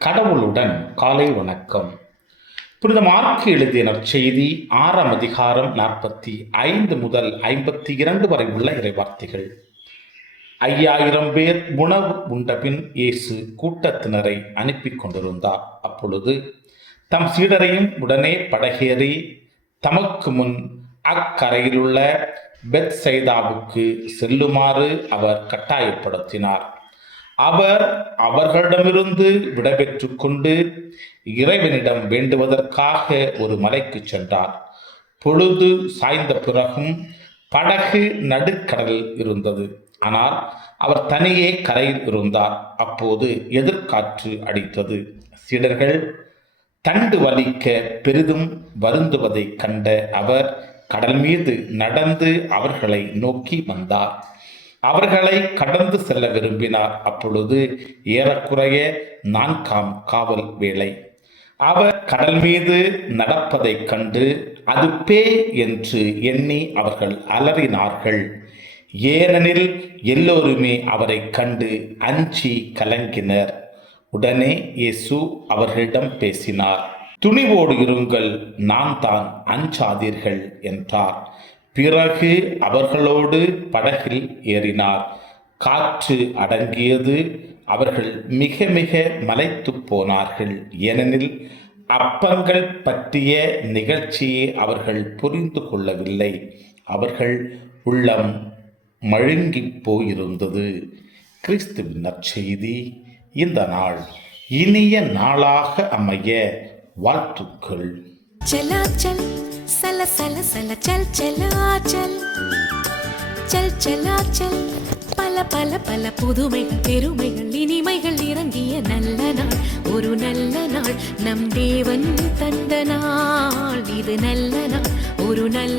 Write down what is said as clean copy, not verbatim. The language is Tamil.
கடவுளுடன் காலை வணக்கம். புனித மார்க்கு எழுதிய நற்செய்தி 6ஆம் அதிகாரம் 45 முதல் 52 வரை உள்ள இறைவார்த்தைகள். 5000 பேர் உணவு உண்டபின் இயேசு கூட்டத்தினரை அனுப்பி கொண்டிருந்தார். அப்பொழுது தம் சீடரையும் உடனே படகேறி தமக்கு முன் அக்கரையிலுள்ள பெத்சைதாவுக்கு செல்லுமாறு அவர் கட்டாயப்படுத்தினார். அவர் அவர்களிடமிருந்து விடைபெற்று கொண்டு இறைவனிடம் வேண்டுவதற்காக ஒரு மலைக்கு சென்றார். பொழுது சாய்ந்த பிறகும் படகு நடுக்கடலில் இருந்தது. ஆனால் அவர் தனியே கரையில் இருந்தார். அப்போது எதிர்காற்று அடித்தது. சீடர்கள் தண்டு வலிக்க பெரிதும் வருந்துவதை கண்ட அவர் கடல் மீது நடந்து அவர்களை நோக்கி வந்தார். அவர்களை கடந்து செல்ல விரும்பினார். அப்பொழுது ஏறக்குறைய 4ஆம் காவல் வேளை. அவர் கடல் மீது நடப்பதைக் கண்டு அது பேய் என்று எண்ணி அவர்கள் அலறினார்கள். ஏனெனில் எல்லோருமே அவரை கண்டு அஞ்சி கலங்கினர். உடனே இயேசு அவர்களிடம் பேசினார். துணிவோடு இருங்கள், நான் தான், அஞ்சாதீர்கள் என்றார். பிறகு அவர்களோடு படகில் ஏறினார். காற்று அடங்கியது. அவர்கள் மிக மிக மலைத்து போனார்கள். ஏனெனில் அப்பங்கள் பற்றிய நிகழ்ச்சியை அவர்கள் புரிந்து கொள்ளவில்லை. அவர்கள் உள்ளம் மழுங்கி போயிருந்தது. கிறிஸ்துவின் நற்செய்தி. இந்த நாள் இனிய நாளாக அமைய வாழ்த்துக்கள். चल सला सला सला चल चला चल चल चला चल பல பல பல புதுமைகள் பெருமைகள் இனிமைகள் இறங்கிய நல்ல நாள், ஒரு நல்ல நாள், நம் தேவன் தந்த நாள். இது நல்ல நாள், ஒரு நல்ல